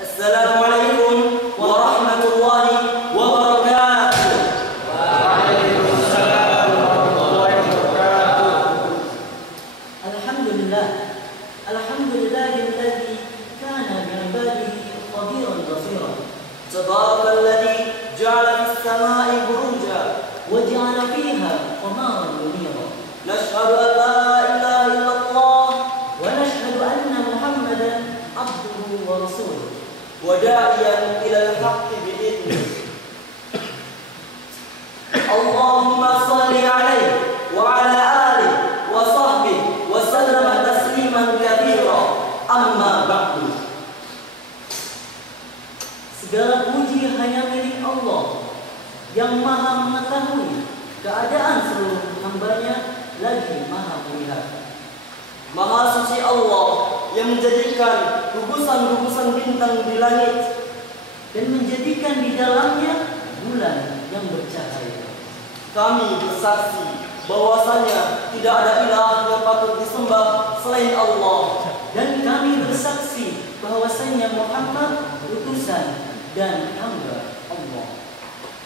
Assalamualaikum warahmatullahi wabarakatuh. Waalaikumsalam warahmatullahi wabarakatuh. Alhamdulillah. Alhamdulillahilladzi kana bi'ibadihi khabiran basiran. Tabarakalladzi ja'ala fis samai buruja wa ja'ala fiha qamaran munira. Nashhadu an la ilaha illallah wa nashhadu anna Muhammadan abduhu wa rasuluh. وداعيا إلى الحق بإذنه اللهم صل عليه وعلى آله وصحبه وسلم تسليما كثيرا أما بعد. Segala puji hanya milik Allah yang maha mengetahui keadaan seluruh hambanya, lagi maha melihat. Maha suci Allah yang menjadikan gugusan-gugusan bintang di langit dan menjadikan di dalamnya bulan yang bercahaya. Kami bersaksi bahwasanya tidak ada ilah yang patut disembah selain Allah, dan kami bersaksi bahwasanya Muhammad utusan dan hamba Allah,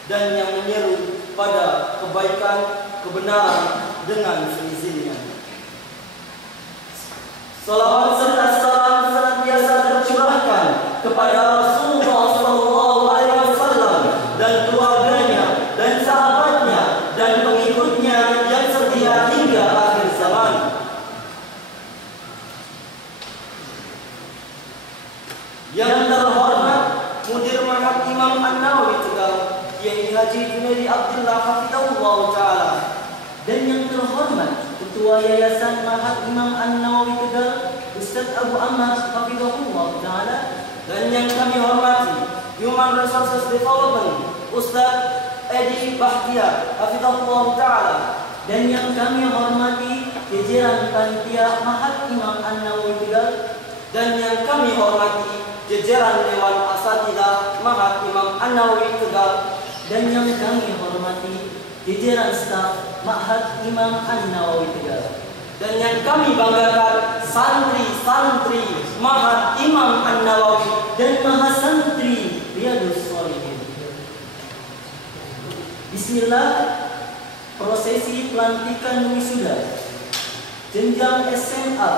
dan yang menyeru pada kebaikan, kebenaran dengan seizinnya. Salawat serta salam senantiasa tercurahkan kepada Rasulullah SAW dan keluarganya dan sahabatnya dan pengikutnya yang setia hingga akhir zaman. Yang terhormat Mudir Ma'had Imam An-Nawawi Tegal, Kiai Haji Junaidi Abdullah Hafidhahullah Ta'ala, dan yang terhormat Ketua Yayasan Ma'had Imam An-Nawawi Tegal, Ustaz Abu Ammar Hafidhahullah Ta'ala, dan yang kami hormati Human Resources Development Ustaz Edi Bahtiar Hafidhahullah Ta'ala, dan yang kami hormati jajaran panitia Ma'had Imam An-Nawawi Tegal, dan yang kami hormati jajaran Dewan Asatidzah Ma'had Imam An-Nawawi Tegal, dan yang kami hormati jajaran staf Ma'had Imam An-Nawawi Tegal, dan yang kami banggakan santri-santri Ma'had Imam An-Nawawi dan mahasantri Riyadhus Shalihin. Bismillah. Prosesi pelantikan wisuda jenjang SMA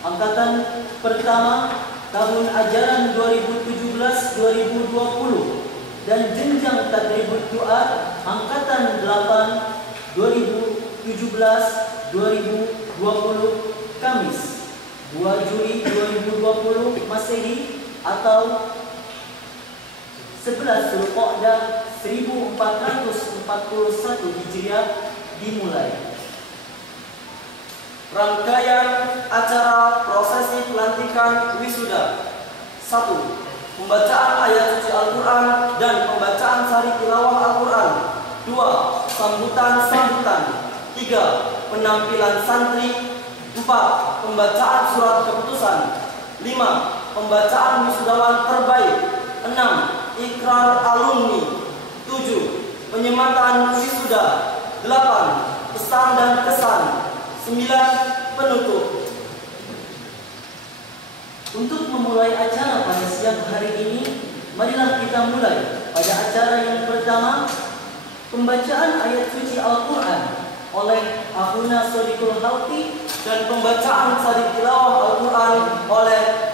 angkatan pertama tahun ajaran 2017-2020 dan jenjang tadribut doa angkatan 8 2017-2020 Kamis 2 Juli 2020 Masehi atau 11 Zulqa'dah 1441 Hijriah dimulai. Rangkaian acara prosesi pelantikan wisuda. 1. Pembacaan ayat suci Al-Quran dan pembacaan sari tilawah Al-Quran. 2. Sambutan-sambutan. 3. Penampilan santri. 4. Pembacaan surat keputusan. 5. Pembacaan wisudawan terbaik. 6. Ikrar alumni. 7. Penyematan wisuda. 8. Pesan dan kesan. 9. Penutup. Untuk memulai acara pada siang hari ini, marilah kita mulai pada acara yang pertama, pembacaan ayat suci Al-Quran oleh Akhuna Shodiqul Halqi dan pembacaan sari tilawah Al-Quran oleh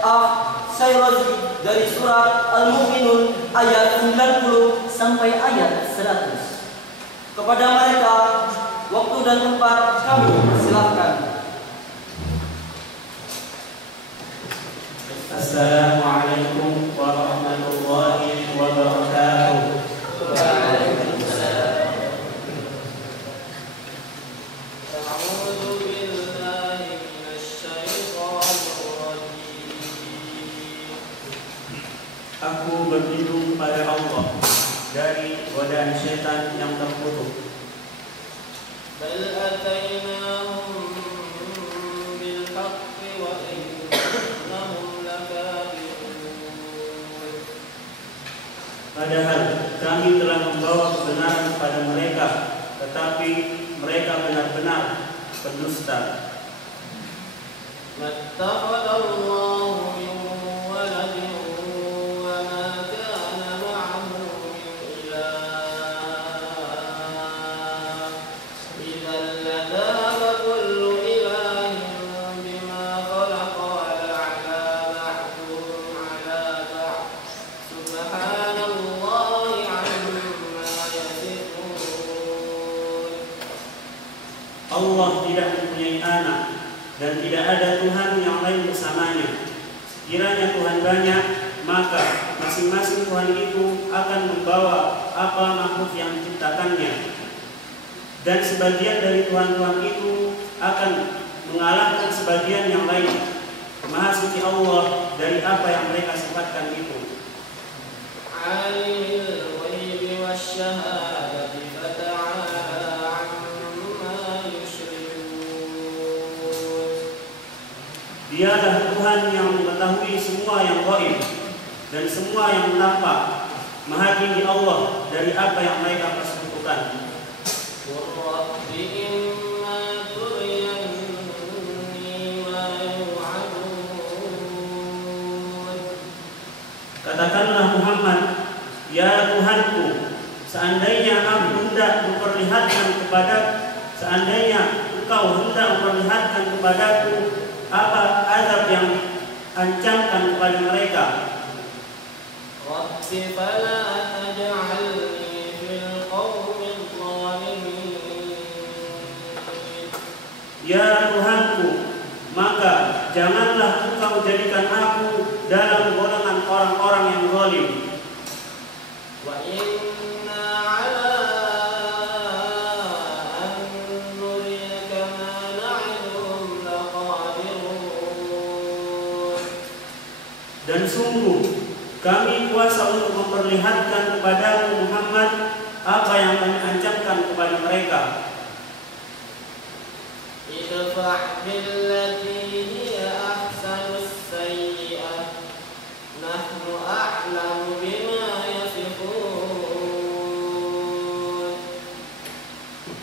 Syirazi dari surat Al-Mu'minun ayat 90 sampai ayat 100. Kepada mereka, waktu dan tempat kami persilahkan. Assalamualaikum warahmatullahi wabarakatuh. Waalaikumsalam. A'udzu billahi minasyaitonir rajim. Aku berlindung pada Allah dari godaan syaitan yang terkutuk. Bal atainahum bil haqqi wa innahum lakadzibun. Padahal kami telah membawa kebenaran pada mereka, tetapi mereka benar-benar pendusta. Mattakhadallahu min waladin tidak ada Tuhan yang lain bersamanya. Sekiranya Tuhan banyak, maka masing-masing Tuhan itu akan membawa apa makhluk yang diciptakannya. Dan sebagian dari Tuhan-Tuhan itu akan mengalahkan sebagian yang lain. Maha suci Allah dari apa yang mereka sifatkan itu. Alimul ghaibi wasyahadati fata'ala amma yusyrikun. Dialah Tuhan yang mengetahui semua yang gaib dan semua yang tampak. Maha tinggi Allah dari apa yang mereka persekutukan. Katakanlah Muhammad, ya Tuhanku, seandainya Engkau hendak memperlihatkan kepadaku apa azab yang ancamkan kepada mereka. Rabbi fala taj'alni fil qawmil zalimin. Ya Tuhanku, maka janganlah Engkau jadikan aku dalam golongan orang-orang yang zalim. Wa inna ala an nuriyaka ma na'lamu laqadirun. Dan sungguh kami kuasa untuk memperlihatkan kepadamu Muhammad apa yang kami ancamkan kepada mereka. Idfa' billati hiya ahsanus sayyi'ah nahnu a'lamu bima yasifun.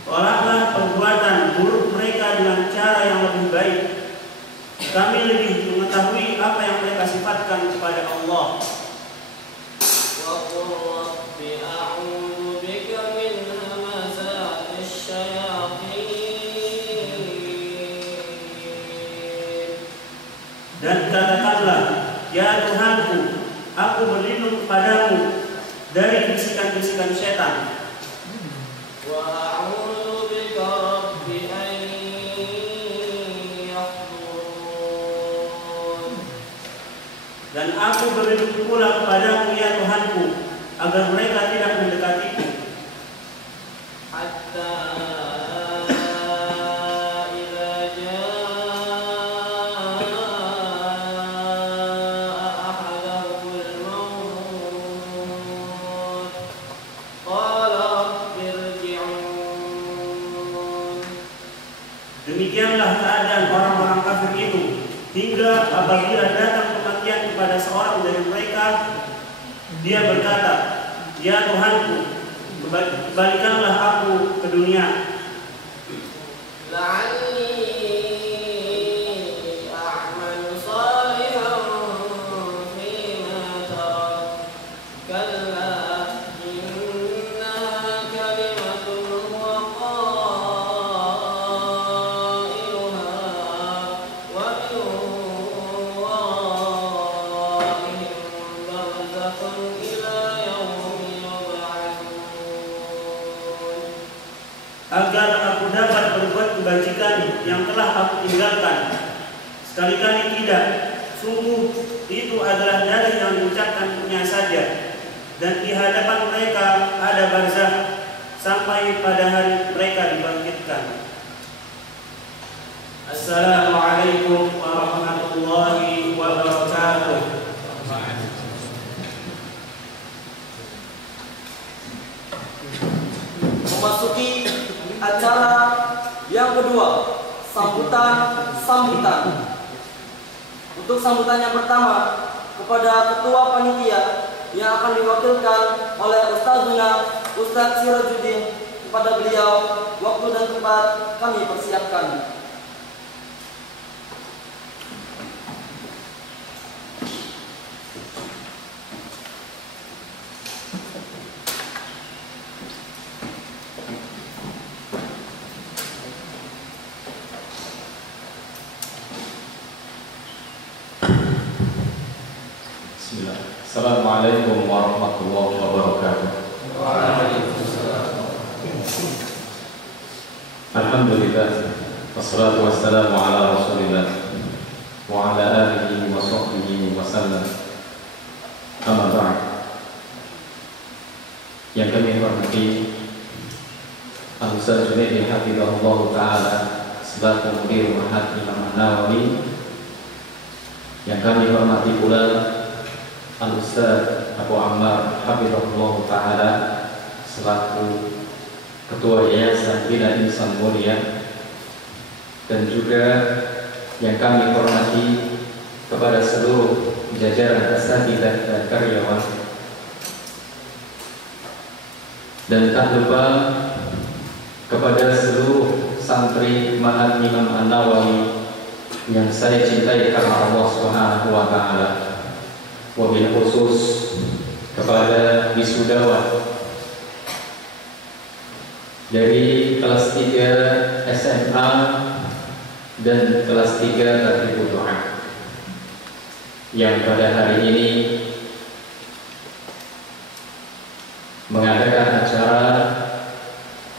Tolaklah perbuatan buruk mereka dengan cara yang lebih baik. Kami lebih mengetahui apa yang mereka sifatkan kepada Allah. Wa qur rabbi a'udzu bika min hamazatis syayatin. Dan katakanlah, ya Tuhanku, aku berlindung kepadamu dari bisikan-bisikan setan. Wa a'udzu bika rabbi an yahdurun. Dan aku berlindung pula kepadamu ya Tuhanku, agar mereka tidak mendekatiku. Hatta idza jaa ahadahumul maut qala rabbi irji'un. Demikianlah keadaan orang-orang kafir itu, hingga apabila datang kematian kepada seorang dari mereka, dia berkata, ya Tuhanku, kembalikanlah aku ke dunia. La'alli a'malu salihan fima tarak. Kalla innaha kalimatun huwa qailuha wa min waraihim barzakhun ila yaumi yub'atsun. Agar aku dapat berbuat kebajikan yang telah aku tinggalkan. Sekali-kali tidak, sungguh itu adalah dalil yang diucapkannya saja. Dan di hadapan mereka ada barzakh sampai pada hari mereka dibangkitkan. Assalamualaikum warahmatullahi wabarakatuh. Memasuki acara yang kedua, sambutan. Untuk sambutan yang pertama kepada ketua panitia yang akan diwakilkan oleh Ustadz Sirajuddin. Kepada beliau, waktu dan tempat kami persiapkan. Assalamualaikum warahmatullahi wabarakatuh. Alhamdulillah Wassalatu wassalamu ala Rasulillah wa ala alihi wa sahbihi wa sallam. Amma ba'd. Yang kami hormati Al-Ustaz Junaidi hafizahullah ta'ala selaku Mudir Ma'had Imam An-Nawawi. Yang kami hormati pula Al-Ustaz Abu Ammar hafizahullah ta'ala selaku Ketua Yayasan Bina Insan Mulia, dan juga yang kami hormati kepada seluruh jajaran asatidzah dan karyawan, dan tak lupa kepada seluruh santri Ma'had Imam An-Nawawi yang saya cintai karena Allah Subhanahu wa taala. Wabil khusus kepada wisudawan dari kelas 3 SMA dan kelas 3 Tarbiyatul Doa yang pada hari ini mengadakan acara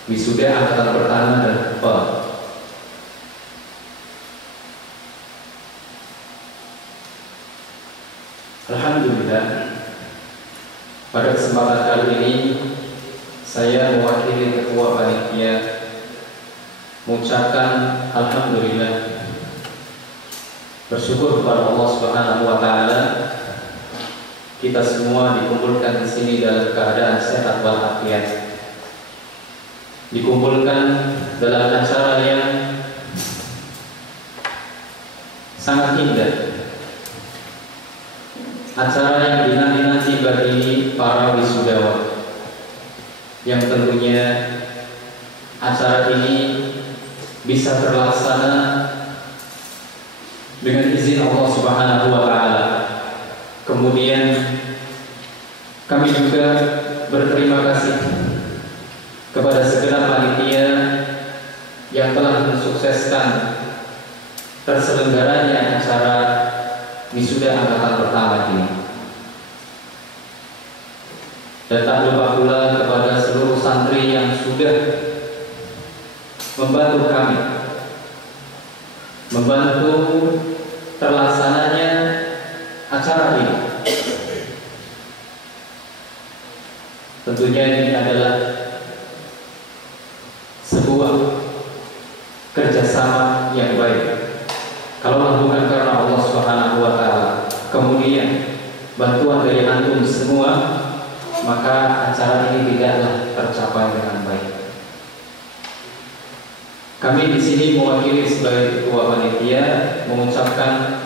wisuda angkatan pertama dan kedua. Alhamdulillah, pada kesempatan kali ini saya mewakili ketua panitia mengucapkan alhamdulillah, bersyukur kepada Allah Subhanahu wa taala kita semua dikumpulkan di sini dalam keadaan sehat walafiat. Dikumpulkan dalam acara yang sangat indah. Acara yang dinanti-nanti bagi para wisudawan, yang tentunya acara ini bisa terlaksana dengan izin Allah Subhanahu wa taala. Kemudian kami juga berterima kasih kepada segenap panitia yang telah mensukseskan terselenggaranya acara wisuda angkatan pertama ini. Dan tak lupa pula kepada seluruh santri yang sudah membantu kami, membantu terlaksananya acara ini. Tentunya ini adalah sebuah kerjasama yang baik. Kalau bukan karena Allah Subhanahu wa taala, kemudian bantuan dari antum semua, maka acara ini tidaklah tercapai dengan baik. Kami di sini mewakili sebagai ketua panitia mengucapkan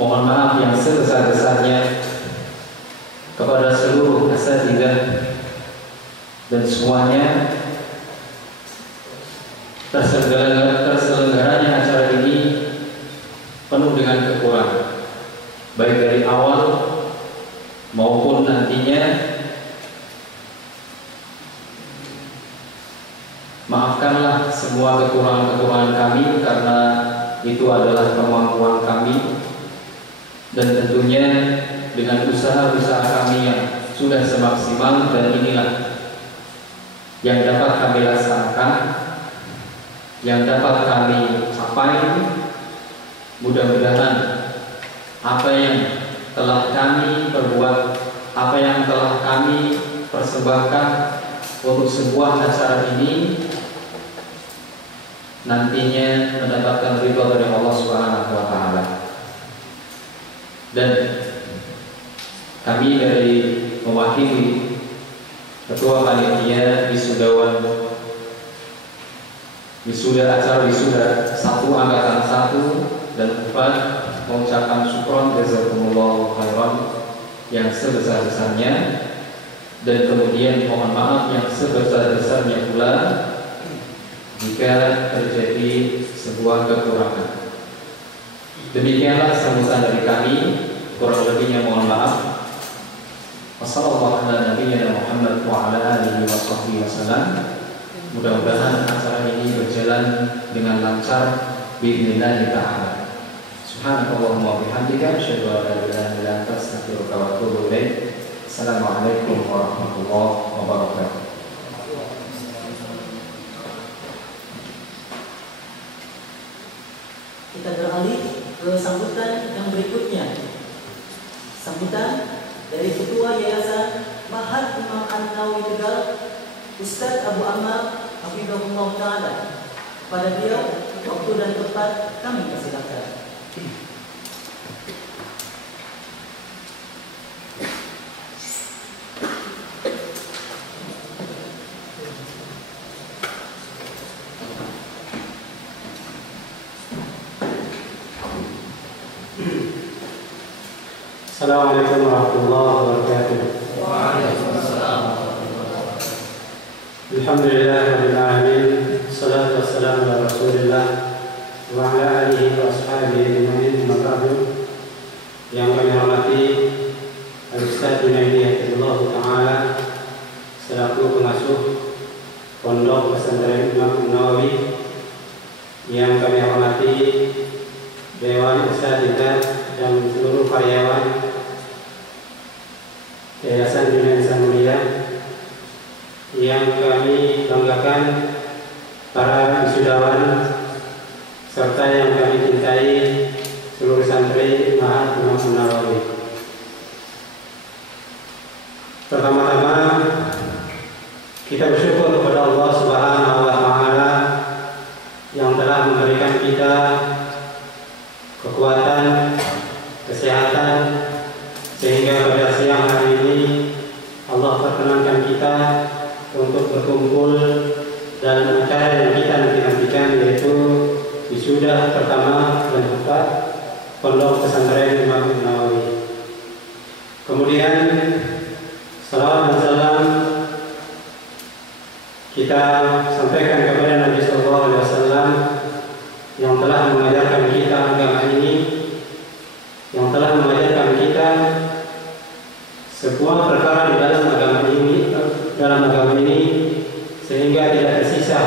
mohon maaf yang sebesar-besarnya kepada seluruh asatidzah, dan semuanya terselenggaranya acara ini penuh dengan kekurangan, baik dari awal maupun nantinya. Maafkanlah semua kekurangan-kekurangan kami, karena itu adalah kemampuan kami, dan tentunya dengan usaha-usaha kami yang sudah semaksimal, dan inilah yang dapat kami laksanakan, yang dapat kami capai. Mudah-mudahan apa yang telah kami perbuat, apa yang telah kami persembahkan untuk sebuah acara ini nantinya mendapatkan ridho dari Allah Subhanahu wa taala. Dan kami dari mewakili ketua panitia wisudawan acara wisuda 1 angkatan 1 dan 4 mengucapkan syukron jazakumullahu khairan yang sebesar-besarnya, dan kemudian mohon maaf yang sebesar-besarnya pula jika terjadi sebuah kekurangan. Demikianlah sambutan dari kami, kurang lebihnya mohon maaf. Wassalamualaikum warahmatullahi wabarakatuh. Mudah-mudahan acara ini berjalan dengan lancar biidznillah ta'ala. Subhanakallahumma wa bihamdika asyhadu an la ilaha illa anta astaghfiruka wa atubu ilaik. Assalamualaikum warahmatullahi wabarakatuh. ke sambutan yang berikutnya. Sambutan dari Ketua Yayasan Ma'had Imam An-Nawawi Tegal, Ustaz Abu Ammar Hafizahullah Ta'ala. Pada beliau, waktu dan tempat kami persilakan. Assalamualaikum warahmatullahi wabarakatuh. Waalaikumsalam. Alhamdulillahirabbil alamin. Wassalatu wassalamu ala Rasulillah wa ala alihi wa ashabihi ajma'in. Yang kami hormati Al-Ustaz Junaidi Hafizahullah Ta'ala selaku pengasuh Pondok Pesantren Imam An-Nawawi, yang kami hormati Dewan Ustadzah dan seluruh karyawan Yayasan Junaid Mulia, yang kami banggakan para wisudawan serta yang kami cintai seluruh santri Ma'had Imam An-Nawawi. Pertama-tama kita bersyukur kepada Allah Subhanahu wa Ta'ala yang telah memberikan kita kekuatan, kesehatan, sehingga pada siang hari ini Allah perkenankan kita untuk berkumpul dalam acara yang kita nanti-nantikan, yaitu wisuda pertama dan keempat Pondok Pesantren Imam An-Nawawi. Kemudian salawat dan salam kita sampaikan kepada Nabi Sallallahu Alaihi Wasallam yang telah mengajarkan kita agama ini, yang telah mengajarkan kita semua perkara di dalam agama ini, sehingga tidak tersisa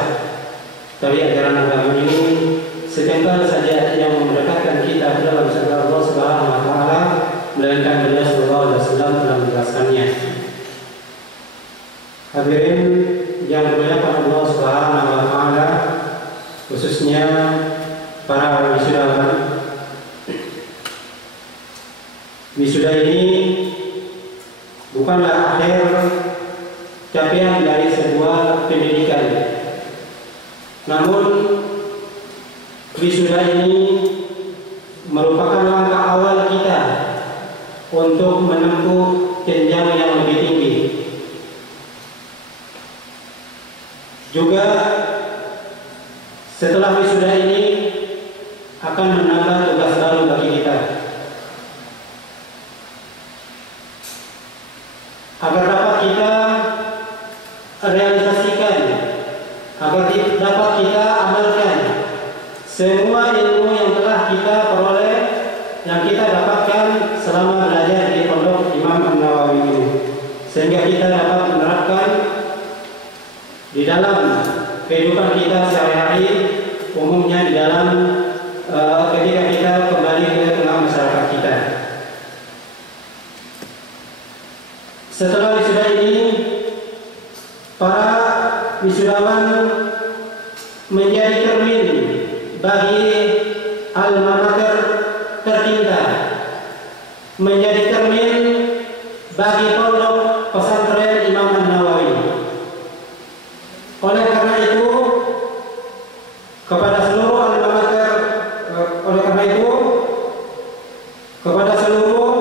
dari ajaran agama ini sejengkal saja yang mendekatkan kita dalam surga Allah Subhanahu wa Ta'ala, melainkan beliau Sallallahu Alaihi Wasallam telah menjelaskannya. Hadirin yang dimuliakan Allah Subhanahu wa Ta'ala, khususnya para wisudawan. Wisuda ini bukanlah akhir capaian dari sebuah pendidikan, namun wisuda ini merupakan langkah awal kita untuk menempuh jenjang yang lebih tinggi. Juga setelah wisuda ini akan menambah tugas baru bagi kita, agar dapat kita realisasikan, agar dapat kita amalkan semua ilmu yang telah kita peroleh, yang kita dapatkan selama belajar di Pondok Imam An-Nawawi ini, sehingga kita dapat menerapkan di dalam kehidupan kita sehari-hari, umumnya di dalam ketika kita kembali ke tengah masyarakat kita. Setelah wisuda ini, para wisudawan menjadi cermin bagi alma mater tercinta, menjadi cermin bagi Pondok Pesantren Imam An-Nawawi. Oleh karena itu, kepada seluruh alma mater, kepada seluruh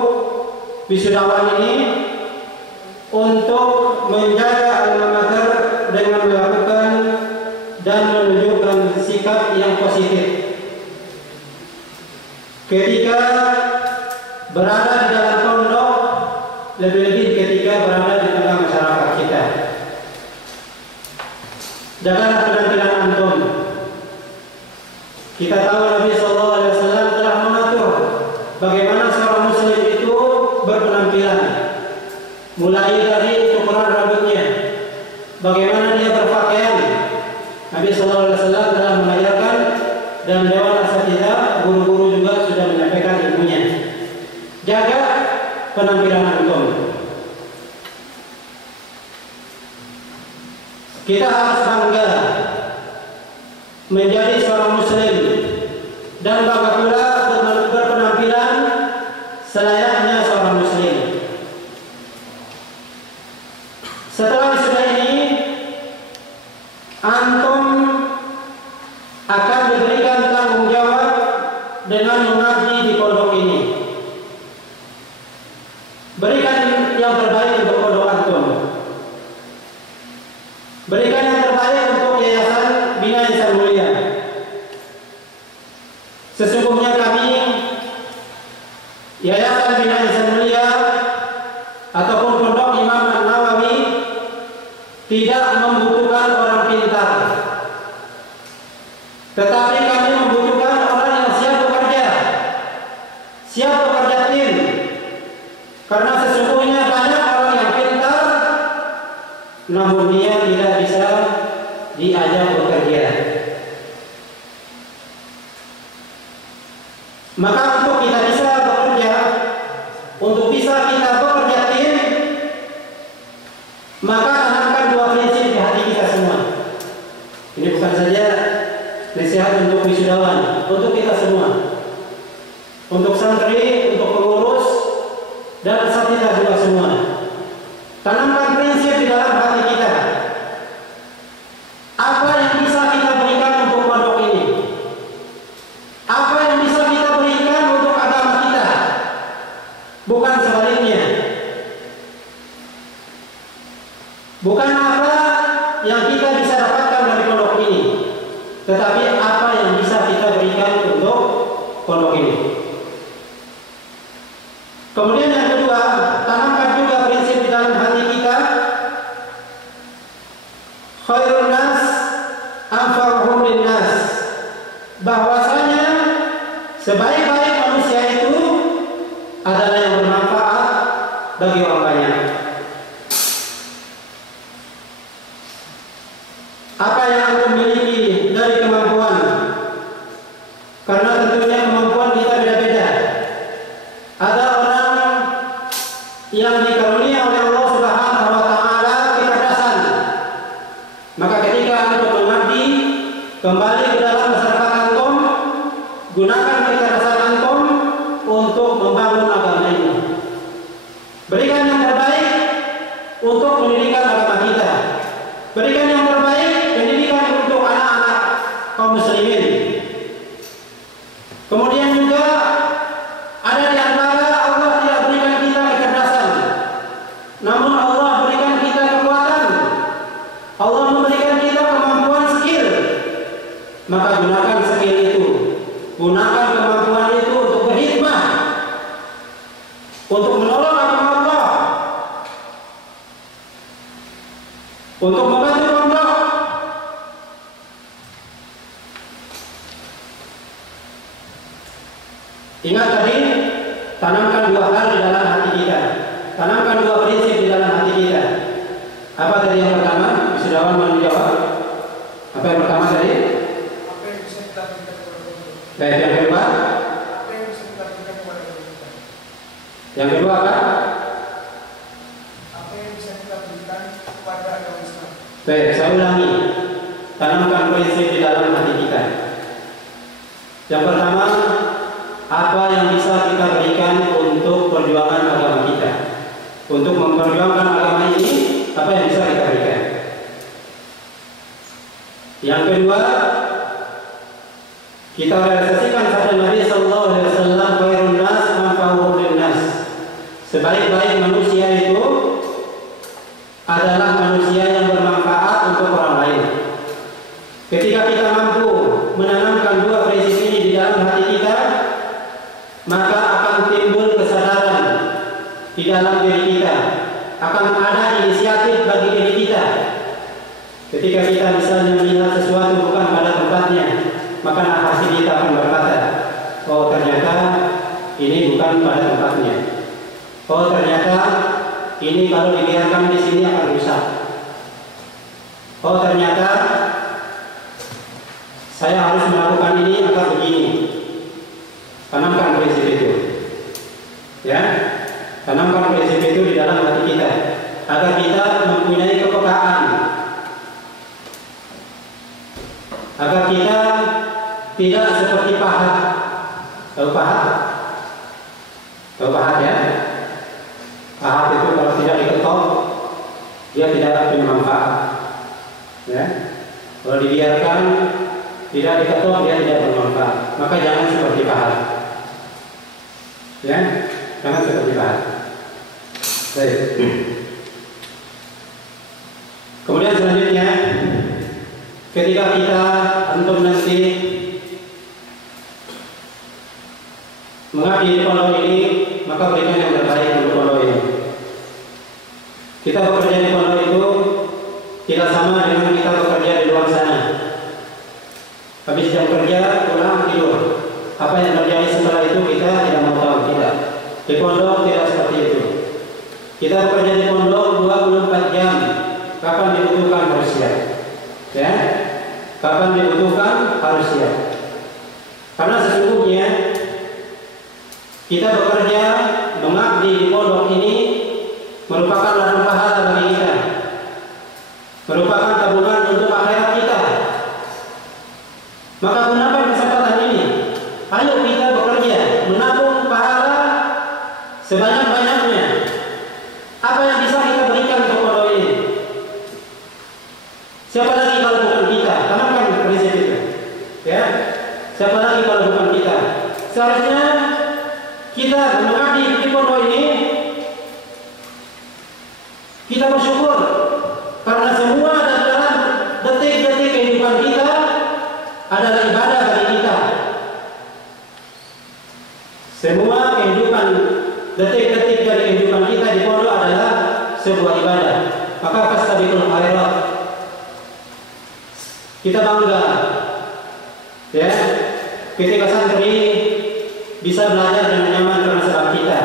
wisudawan ini, untuk menjaga alma mater dengan melakukan dan menunjukkan sikap yang positif ketika berada di dalam pondok, lebih-lebih ketika berada di tengah masyarakat kita. Janganlah penampilan antum. Kita tahu Nabi Sallallahu Alaihi Wasallam telah mengatur bagaimana seorang muslim itu berpenampilan, mulai dari cukuran rambutnya, bagaimana dia berpakaian. Nabi Sallallahu Alaihi Wasallam telah mengajarkan, dan Dewan Asatidz, guru-guru juga sudah menyampaikan ilmunya. Jaga penampilan antum. Kita harus bangga menjadi seorang muslim, dan bangga pula selayaknya seorang muslim. Setelah wisuda ini, antum akan diberikan tanggung jawab dengan mengabdi di pondok ini. Berikan yang terbaik untuk pondok antum. Berikan yang terbaik untuk Yayasan Bina Insan Mulia. Sesungguhnya kami, Yayasan Bina Insan Mulia ataupun Pondok Imam An-Nawawi, tidak membutuhkan orang pintar, tetapi kami membutuhkan orang yang siap bekerja, siap bekerja tim. Karena sesungguhnya banyak orang yang pintar, namun dia tidak bisa diajak bekerja. Maka untuk kita bisa bekerja, untuk bisa kita bekerja tim, maka tanamkan dua prinsip di hati kita semua. Ini bukan saja nasihat untuk wisudawan, untuk kita semua, untuk santri, untuk pengurus, dan asatidz juga semua. Tanamkan prinsip di dalam hati kita. Apa yang bisa kita berikan untuk pondok ini? Apa yang bisa kita berikan untuk agama kita? Bukan sebaliknya. Bukan apa yang kita bisa dapatkan dari pondok ini, tetapi apa yang bisa kita berikan untuk pondok ini. Kemudian yang kedua, tanamkan juga prinsip di dalam hati kita, khairun nas anfa'uhum linnas, bahwasanya sebaik-baik manusia itu adalah yang bermanfaat bagi orang banyak. Apa yang antum miliki dari kemampuan, karena tentunya kemampuan kita beda-beda. Ada orang yang dikarunia oleh Allah Subhanahu wa taala kecerdasan. Maka ketika antum mengabdi kembali ke dalam masyarakat antum, gunakan kecerdasan antum untuk membangun agama ini. Berikan yang terbaik untuk pendidikan agama kita. Berikan yang terbaik pendidikan untuk anak-anak kaum muslimin. Kemudian juga ada di antara Allah tidak berikan kita kecerdasan, namun Allah berikan kita kekuatan. Allah memberikan kita kemampuan skill. Maka gunakan skill itu, gunakan kemampuan itu untuk berkhidmah, untuk menolong agama Allah, untuk membantu pondok. Ingat tadi, tanamkan dua hal di dalam hati kita, tanamkan dua prinsip di dalam hati kita. Apa tadi yang pertama? Wisudawan menjawab. Apa yang pertama tadi? Apa yang bisa kita berikan kepada pondok? Baik, yang kedua? Apa yang bisa kita berikan kepada pondok? Yang kedua apa? Apa yang bisa kita berikan kepada agama Islam? Baik, saya ulangi. Tanamkan prinsip di dalam hati kita. Yang pertama, apa yang bisa kita berikan untuk perjuangan agama kita, untuk memperjuangkan agama ini, apa yang bisa kita berikan. Yang kedua, kita realisasikan sabda Nabi Sallallahu Alaihi Wasallam, khairun nas anfa'uhum linnas. Sebaik-baik manusia itu adalah manusia yang bermanfaat untuk orang lain. Ketika kita mampu menanamkan dua prinsip ini di dalam hati kita, maka akan timbul kesadaran di dalam diri kita, akan ada inisiatif bagi diri kita. Ketika kita misalnya melihat sesuatu bukan pada tempatnya, maka hati kita akan berkata, oh ternyata ini bukan pada tempatnya. Oh ternyata ini kalau dibiarkan di sini akan rusak. Oh ternyata saya harus melakukan ini agar begini. Tanamkan prinsip itu, ya. Tanamkan prinsip itu di dalam hati kita, agar kita mempunyai kepekaan, agar kita tidak seperti pahat. Tahu pahat? Tahu pahat ya? Pahat itu kalau tidak diketok dia tidak punya manfaat. Ya. Kalau dibiarkan tidak diketok dia tidak bermanfaat. Maka jangan seperti pahat. Ya, jangan seperti pahat. Baik. Kemudian selanjutnya, ketika kita antum nanti mengabdi di pondok ini, maka berikan yang terbaik untuk pondok ini. Kita bekerja di pondok itu tidak sama dengan kita bekerja di luar sana. Habis jam kerja, pulang tidur. Apa yang terjadi setelah itu kita tidak mau tahu. Tidak. Di pondok tidak seperti itu. Kita bekerja di pondok 24 jam. Kapan dibutuhkan harus siap. Ya? Kapan dibutuhkan harus siap. Karena sesungguhnya kita bekerja mengabdi di pondok ini merupakan ladang pahala bagi kita, merupakan tabungan untuk akhirat kita. Maka gunakan kesempatan ini. Ayo kita bekerja menabung pahala sebanyak-banyaknya. Apa yang bisa kita berikan untuk pondok ini? Siapa lagi kalau bukan kita? Karena kan prinsip itu. Ya, siapa lagi kalau bukan kita? Seharusnya kita mengabdi di pondok ini, kita bersyukur karena semua dalam detik-detik kehidupan kita adalah ibadah bagi kita. Semua kehidupan detik-detik dari kehidupan kita di pondok adalah sebuah ibadah. Maka fastabiqul khairat. Kita bangga, ya, ketika santri bisa belajar dengan nyaman karena sebab kita.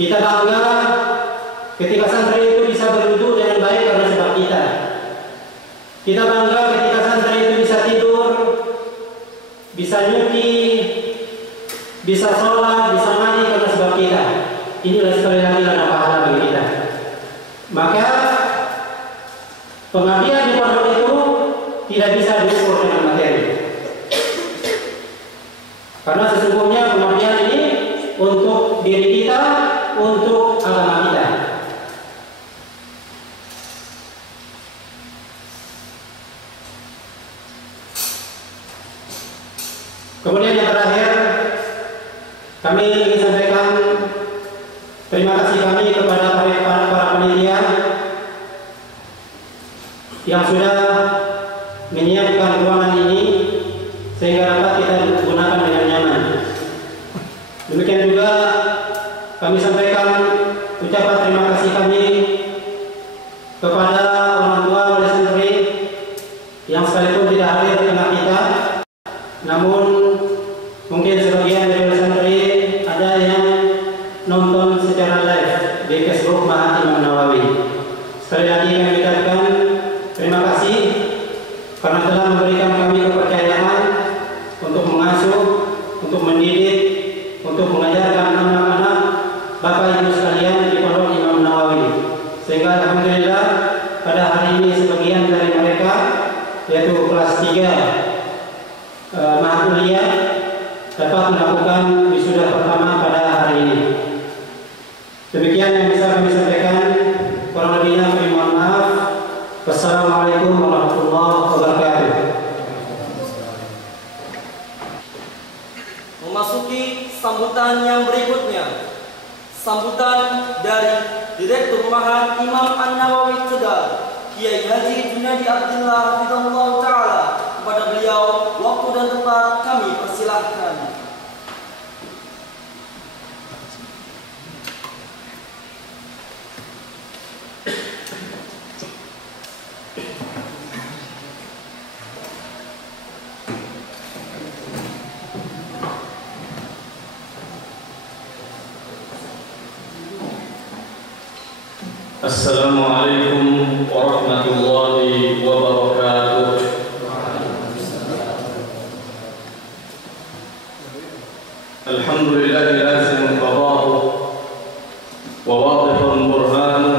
Kita bangga ketika santri itu bisa berwudu dengan baik karena sebab kita. Kita bangga ketika santri itu bisa tidur, bisa nyuci, bisa sholat, bisa ngaji karena sebab kita. Inilah sekali lagi ladang pahala bagi kita. Maka pengabdian di pondok itu tidak bisa diukur dengan materi. Karena sesungguhnya pengabdian ini untuk diri kita, untuk agama kita. Kemudian yang terakhir, kami ingin sampaikan terima kasih kami kepada para panitia yang sudah menyiapkan ruangan ini sehingga dapat kita gunakan dengan nyaman. Demikian juga kami sampaikan ucapan terima kasih kami kepada orang tua wali santri yang sekalipun tidak hadir di tengah kita, namun mungkin sebagian dari wali santri ada yang nonton secara live di Facebook Mahat Imam Nawawi. Sekali lagi kami ucapkan terima kasih karena telah memberikan kami kepercayaan untuk mengasuh, untuk mendidik, untuk mengajarkan anak-anak Bapak Ibu sekalian di Pondok Imam Nawawi. Sehingga alhamdulillah pada hari ini sebagian dari mereka, yaitu kelas 3 Mahat Kuliah, dapat melakukan wisuda pertama pada hari ini. Demikian yang bisa kami sampaikan. Kurang lebihnya kami mohon maaf. Wassalamualaikum warahmatullahi wabarakatuh. Memasuki sambutan yang berikutnya, sambutan dari Direktur Mahat Imam An-Nawawi Tegal, Kiai Haji Junadi Abdillah Hafizahullah Ta'ala. Kepada beliau, waktu dan tempat kami persilahkan. Assalamualaikum warahmatullahi wabarakatuh. Alhamdulillahi lazim qada'u wa wadihun burhanuh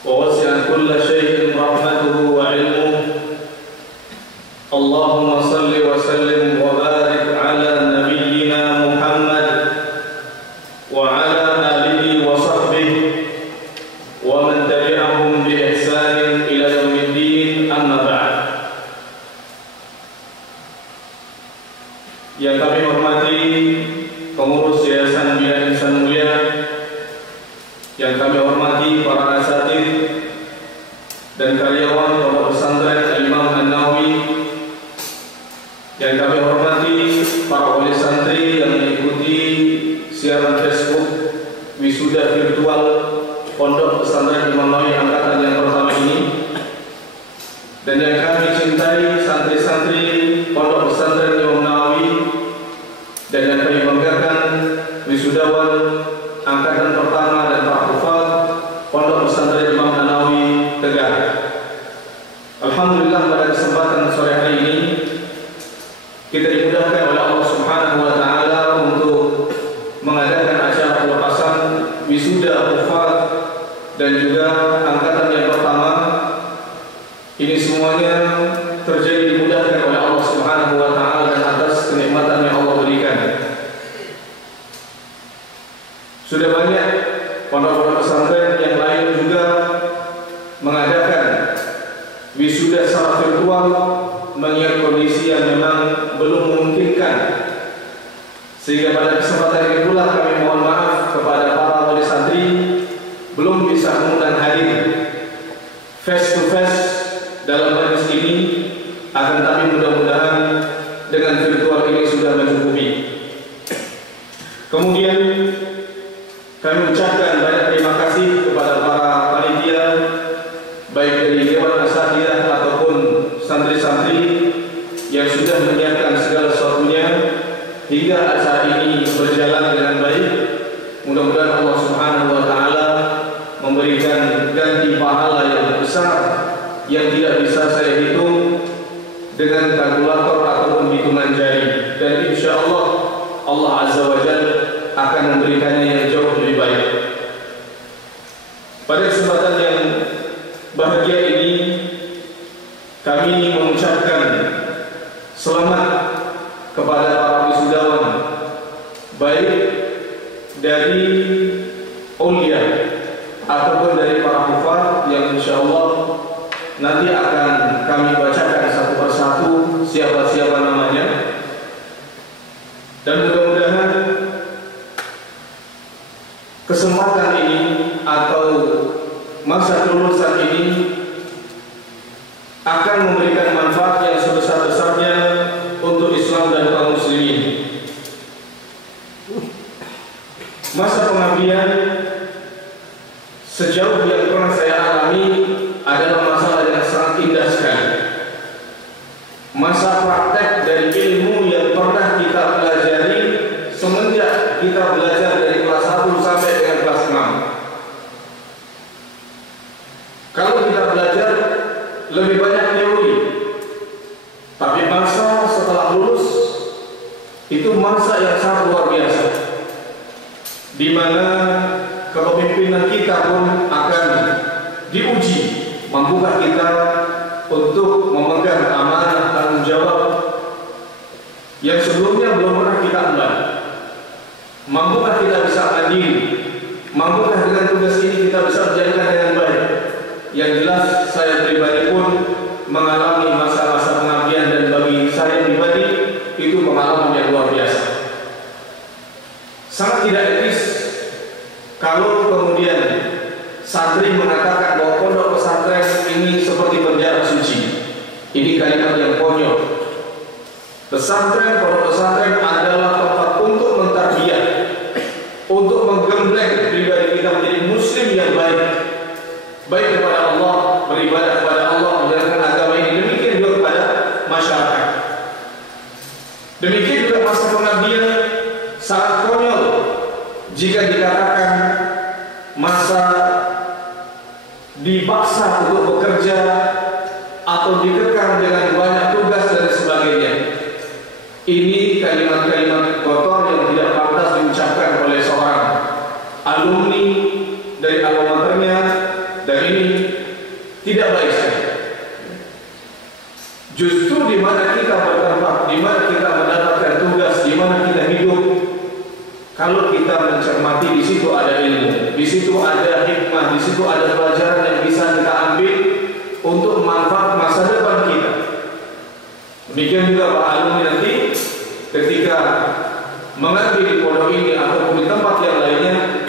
wa wasi'a kulla shay'in rahmatuhu wa ilmuh. Allahumma salli wa sallim wa yang kami hormati pengurus Yayasan Bina Insan Mulia, yang kami hormati para asatidz dan karyawan Pondok Pesantren Imam An-Nawawi, yang kami hormati para wali santri yang mengikuti siaran Facebook wisuda virtual Pondok Pesantren Imam Nawawi angkatan yang pertama ini, dan yang kami cintai santri-santri Pondok Pesantren Imam Nawawi, dan yang kami banggakan wisudawan angkatan pertama dan para hufaz Pondok Pesantren Imam An-Nawawi Tegal. Alhamdulillah, pada kesempatan sore hari ini kita dimudahkan oleh Allah Subhanahu wa taala untuk mengadakan acara pelepasan wisuda hufaz dan juga angkatan yang pertama. Ini semuanya terjadi dimudahkan oleh Allah Subhanahu wa taala dan atas kenikmatan yang Allah berikan. Sudah banyak pondok-pondok pesantren yang lain juga mengadakan wisuda secara virtual mengingat kondisi yang memang belum memungkinkan. Sehingga pada kesempatan ini pula kami mohon maaf kepada para wali santri belum bisa mengundang hadir face to face dalam majlis ini, akan tapi mudah-mudahan dengan virtual ini sudah mencukupi. Kemudian kami ucapkan banyak terima kasih kepada para panitia, baik dari Dewan Asatidz ataupun santri-santri yang sudah menyiapkan segala sesuatunya hingga acara ini berjalan dengan baik. Mudah-mudahan Allah Subhanahu wa taala memberikan ganti pahala yang besar yang tidak bisa saya hitung dengan kalkulator ataupun hitungan jari, dan insya Allah Allah Azza wa Jalla akan memberikannya yang jauh lebih baik. Pada kesempatan yang bahagia ini kami mengucapkan selamat kepada para wisudawan, baik dari aulia ataupun dari para hufaz yang insyaallah nanti akan kami bacakan satu persatu siapa-siapa namanya, dan mudah-mudahan kesempatan ini atau masa kelulusan ini akan memberikan manfaat yang sebesar-besarnya untuk Islam dan kaum muslimin. Masa pengabdian sejauh yang pernah saya alami adalah masalah yang sangat indah sekali. Masa praktek dari ilmu yang pernah kita pelajari semenjak kita belajar dari kelas 1 sampai dengan kelas 6. Kalau kita belajar lebih banyak teori, tapi masa setelah lulus itu masa yang sangat luar biasa, di mana kepemimpinan kita pun akan diuji. Mampukah kita untuk memegang amanah tanggung jawab yang sebelumnya belum pernah kita emban? Mampukah kita bisa mandiri? Mampukah dengan tugas ini kita bisa menjalankan dengan baik? Yang jelas saya pribadi pun mengalami masa-masa pengabdian, dan bagi saya pribadi itu pengalaman yang luar biasa. Sangat tidak etis kalau kemudian santri mengatakan bahwa pondok pesantren ini seperti penjara suci. Ini kalimat yang konyol. Pesantren, pondok pesantren adalah tempat untuk mentarbiyah, untuk menggembleng pribadi kita menjadi muslim yang baik, baik kepada Allah, beribadah kepada Allah, menjalankan agama ini. Demikian juga kepada masyarakat. Demikian juga masa pengabdian sangat konyol jika dikatakan masa dipaksa untuk bekerja atau dikekang dengan banyak tugas dan sebagainya. Ini kalimat-kalimat kotor yang tidak pantas diucapkan oleh seorang alumni dari alma maternya, dan ini tidak baik sekali. Justru di mana kita bertempat, di mana kita mendapatkan tugas, di mana kita hidup, kalau kita mencermati, di situ ada ilmu, di situ ada hikmah, di situ ada pelajaran yang bisa kita ambil untuk manfaat masa depan kita. Demikian juga Pak alumni nanti ketika mengerti di pondok ini ataupun di tempat yang lainnya,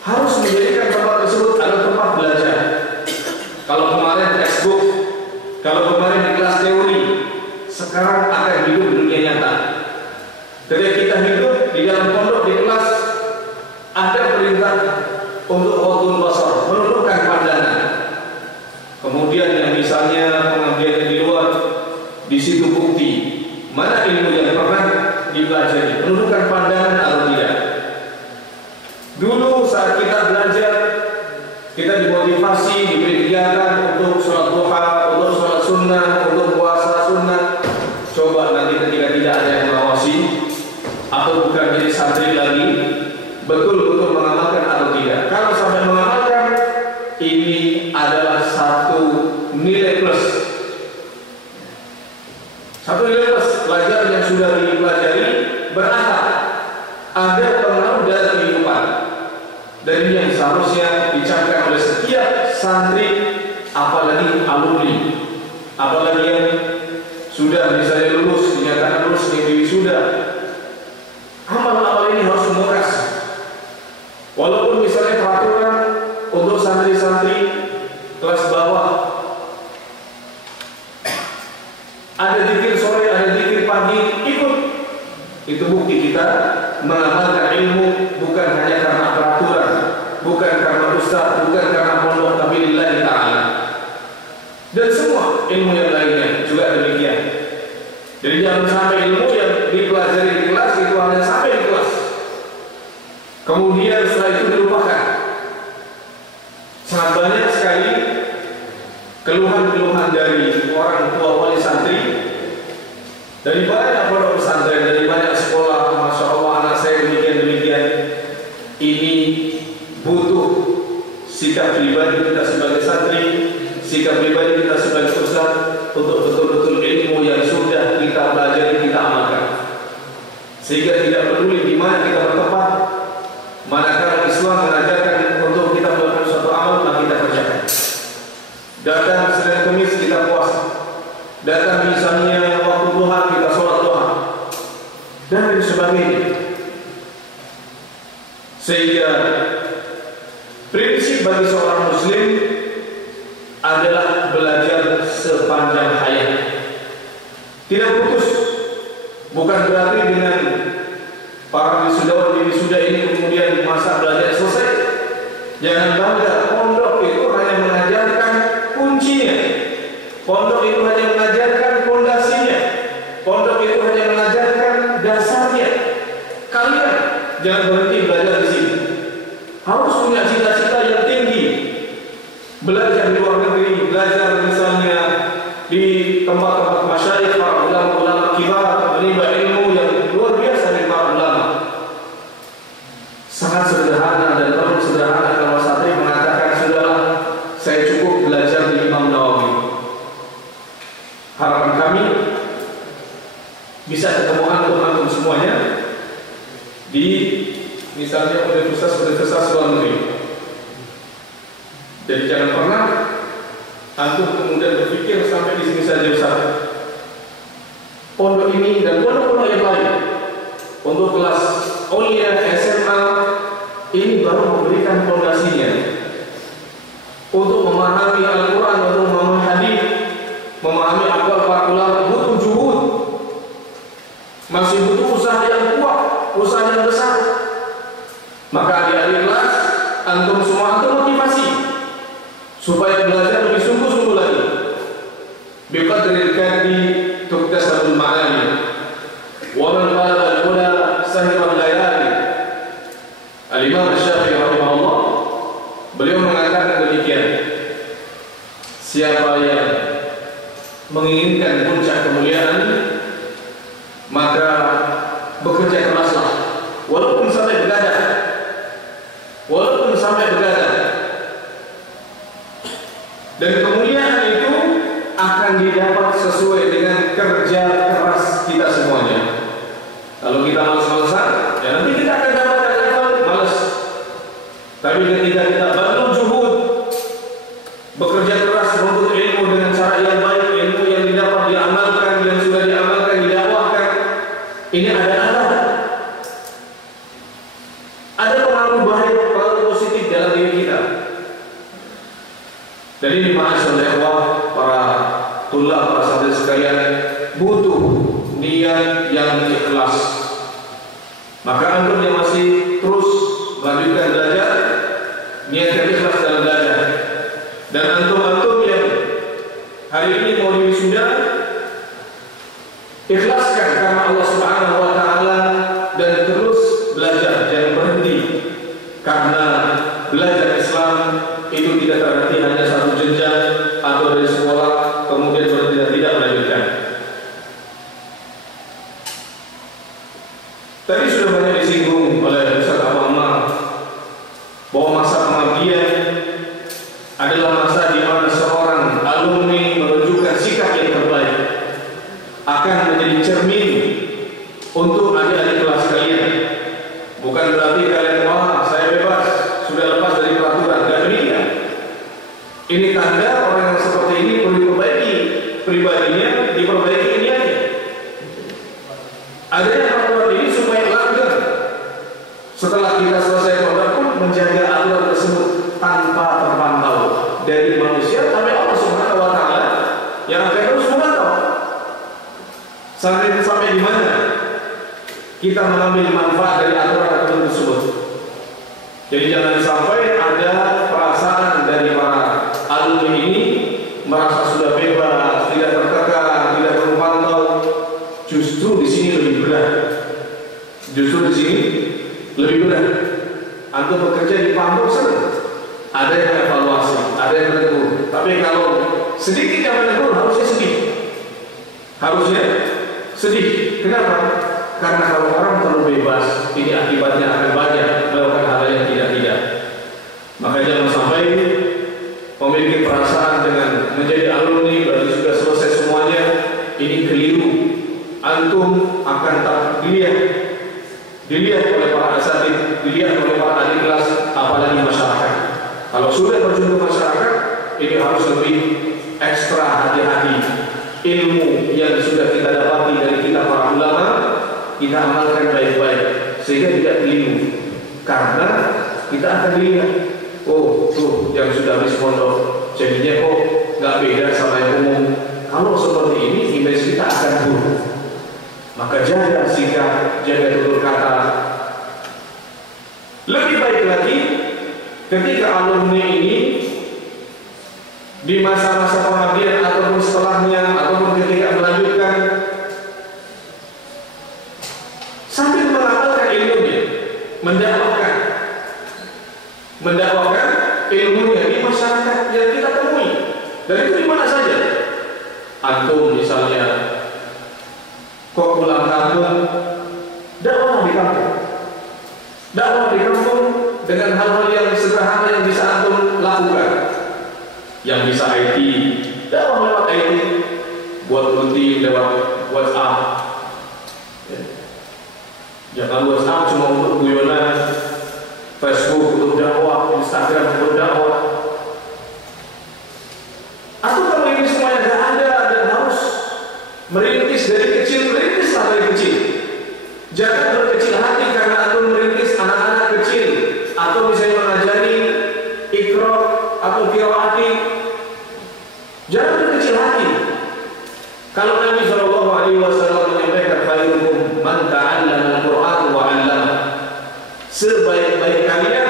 harus menjadikan tempat tersebut adalah tempat belajar. Kalau kemarin textbook, kalau kemarin di kelas teori, sekarang akan hidup di dunia nyata. Ketika kita hidup di dalam pondok, di kelas, ada perintah untuk ghaddul basar, menundukkan pandangan. Kemudian yang misalnya pengajian di luar, di situ bukti mana ilmu yang pernah dipelajari, menundukkan pandangan atau tidak. Dulu saat kita belajar, kita dimotivasi, diberi kegiatan untuk sholat duha, untuk sholat sunnah, untuk puasa sunnah. Coba nanti ketika tidak ada yang mengawasi atau bukan jadi santri lagi, betul-betul mengamalkan atau tidak. Kalau sampai mengamalkan, ini adalah satu nilai plus. Satu nilai plus, pelajaran yang sudah dipelajari berakar, ada pengaruh dalam kehidupan. Dan ini yang seharusnya dicapkan oleh setiap santri, apalagi alumni, apalagi yang sudah misalnya lulus, dinyatakan lulus di wisuda. Amal-amal ini harus menguras. Walaupun misalnya peraturan untuk santri-santri kelas bawah, ada zikir sore, ada zikir pagi, ikut. Itu bukti kita mengamalkan ilmu bukan hanya karena peraturan, bukan karena ustaz, bukan karena pondok, tapi lillahi ta'ala. Dan semua ilmu yang lainnya juga demikian. Jadi jangan sampai ilmu yang dipelajari di kelas itu hanya sampai di kelas, kemudian setelah itu dilupakan. Sangat banyak sekali keluhan-keluhan dari orang tua wali santri, dari banyak pondok pesantren, dari banyak sekolah. Masya Allah, anak saya demikian-demikian. Ini butuh sikap pribadi kita sebagai santri, sikap pribadi kita sebagai ustaz, untuk betul-betul ilmu yang sudah kita pelajari kita amalkan, sehingga tidak peduli di mana kita bertempat, manakala Islam mengajarkan untuk kita melakukan suatu amal, maka kita kerjakan. Datang Senin Kamis kita puasa, datang misalnya waktu duha kita sholat duha, dan sebagainya. Sehingga prinsip bagi seorang muslim adalah belajar sepanjang hayat, tidak putus. Bukan berarti dengan para wisudawan di wisuda ini kemudian masa belajar selesai. Jangan bangga, pondok itu hanya mengajarkan kuncinya, pondok itu hanya mengajarkan fondasinya, pondok itu hanya mengajarkan dasarnya. Kalian jangan berhenti belajar di sini, harus punya cita-cita yang tinggi. Belajar di luar negeri, belajar misalnya di tempat-tempat masyayikh, para ulama-ulama kibar, menimba ilmu yang luar biasa dari para ulama. Sangat sederhana dan paling sederhana kalau santri mengatakan, sudahlah saya cukup belajar di Imam Nawawi. Harapan kami bisa ketemu antum semuanya di misalnya universitas luar negeri. Jadi jangan pernah antum kemudian berpikir sampai di sini saja Ustaz. Pondok ini dan pondok-pondok yang lain untuk kelas Aulia, SMA ini baru memberikan fondasinya untuk memahami Al-Quran, untuk memahami hadis, memahami aqwal para ulama. Butuh juhud, masih butuh usaha yang kuat, usaha yang besar. Maka adik-adik kelas, antum semua antum motivasi supaya belajar lebih sungguh-sungguh lagi. Biqadril kadhi tuktasabul ma'ani, wa man talaba al-ula sahira al-layali. Al-Imam Asy-Syafi'i rahimahullah, beliau mengatakan demikian, siapa yang menginginkan puncak kemuliaan, maka bekerja keraslah, walaupun sampai begadang, walaupun sampai begadang. Dan kemuliaan itu akan didapat sesuai dengan kerja keras kita semuanya. Kalau kita malas-malasan, ya nanti kita akan dapat level malas. Tapi ketika kita bangun juhud, bekerja keras untuk ilmu dengan cara yang baik, ilmu yang didapat diamalkan, yang sudah diamalkan, didakwahkan, Ini ada pengaruh baik, pengaruh positif dalam diri kita. Dan ini ma'asyarakat para tullah, para sahabat sekalian, butuh niat yang ikhlas. Maka antum yang masih terus melanjutkan belajar, niatkan ikhlas dalam belajar. Dan antum yang hari ini mau wisuda, ikhlaskan karena Allah Subhanahu wa taala dan terus belajar, jangan berhenti. Karena belajar Islam itu tidak terhenti hanya satu jenjang atau dari sekolah kemudian berhenti dan tidak melanjutkan. Tadi sudah banyak disinggung oleh Ustaz Abu Ammar bahwa masa pengabdian adalah masa di mana seorang alumni menunjukkan sikap yang terbaik, akan menjadi cermin untuk adik-adik kelas kalian. Bukan berarti kalian wah saya bebas, sudah lepas dari peraturan. Tidak demikian. Ini tanda orang yang seperti ini perlu diperbaiki pribadinya, diperbaiki ini aja. Adanya peraturan ini supaya langgeng. Setelah kita selesai pondok pun menjaga aturan tersebut tanpa terpantau dari manusia sampai Allah Subhanahu wa taala yang akan terus memantau. Sampai di mana kita mengambil manfaat dari aturan tersebut. Jadi jangan sampai ada perasaan dari para alumni ini merasa sudah bebas, tidak tertekan, tidak terpantau. Justru di sini lebih berat. Antum bekerja di pamor senang. Ada yang evaluasi, ada yang menegur. Tapi kalau sedikit yang menegur harusnya sedih. Kenapa? Karena kalau orang terlalu bebas, ini akibatnya akan banyak melakukan hal yang tidak. Maka jangan sampai memiliki perasaan dengan menjadi alumni berarti sudah selesai semuanya. Ini keliru. Antum akan tak dilihat oleh para asatidz, dilihat oleh para adik kelas, apalagi masyarakat. Kalau sudah berjumpa masyarakat, ini harus lebih ekstra hati-hati. Ilmu yang sudah kita dapati dari kita para ulama, kita amalkan baik-baik sehingga tidak keliru. Karena kita akan dilihat, oh tuh yang sudah habis pondok, jadinya kok nggak beda sama yang umum. Kalau seperti ini, image kita akan buruk. Maka jaga sikap, jaga tutur kata. Lebih baik lagi ketika alumni ini di masa-masa pengabdian ataupun setelahnya ataupun ketika melanjutkan sambil mengamalkan ilmunya, mendakwakan ilmunya di masyarakat yang kita temui. Dan itu di mana saja. Antum misalnya kok pulang kampung, dakwah di kampung dengan hal-hal yang sederhana yang bisa antum lakukan. Yang bisa IT, dakwah lewat IT, buat rutin lewat WhatsApp. Jangan WhatsApp cuma untuk guyonan, Facebook untuk dakwah, Instagram untuk dakwah. Atau kalau ini semuanya tidak ada dan harus merintis dari kecil, merintislah dari kecil. Jangan berkecil hati karena antum merintis anak-anak kecil atau misalnya mengajari ikra atau qiraati. Jangan berkecil hati. Kalau Nabi Shallallahu Alaihi Wasallam menyampaikan khairukum man ta'allama al-Quran wa 'allama, sebaik-baik kalian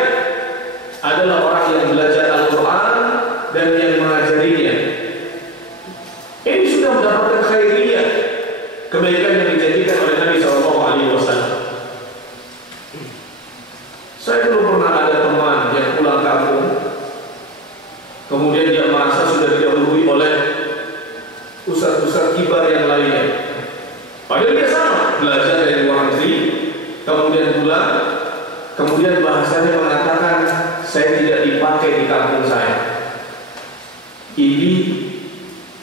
adalah orang yang belajar Al-Quran dan yang mengajarinya. Ini sudah mendapatkan khairiyah, kebaikan yang dijanjikan oleh Nabi Shallallahu Alaihi Wasallam. Saya dulu pernah ada teman yang pulang kampung, kemudian dia merasa sudah didahului oleh ustaz-ustaz kibar yang lainnya. Padahal dia sama, belajar dari luar negeri, kemudian pulang, kemudian bahasanya mengatakan saya tidak dipakai di kampung saya. Ini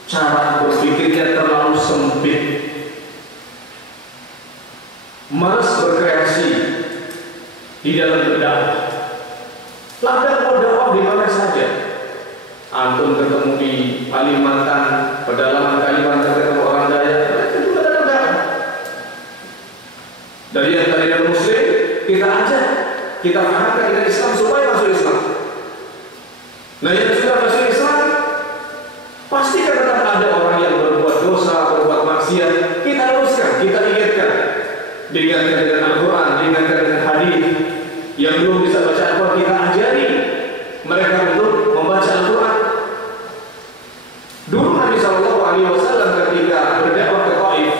cara berpikirnya terlalu sempit. Malas berkreasi di dalam berdakwah. Ladang berdakwah di mana saja. Antum ketemu di Kalimantan, pedalaman Kalimantan ketemu orang Dayak, itu juga ada dakwah. Dari yang tadinya Muslim, kita ajak, kita fahamkan dengan Islam supaya masuk Islam. Nah, yang sudah masuk Islam, pasti akan ada orang yang berbuat dosa, berbuat maksiat. Kita luruskan, kita ingatkan, diingatkan dengan Al-Quran, diingatkan dengan hadis. Yang belum bisa baca Al-Quran, kita ajari mereka untuk membaca Al-Quran. Dulu Nabi SAW ketika berdakwah ke Taif,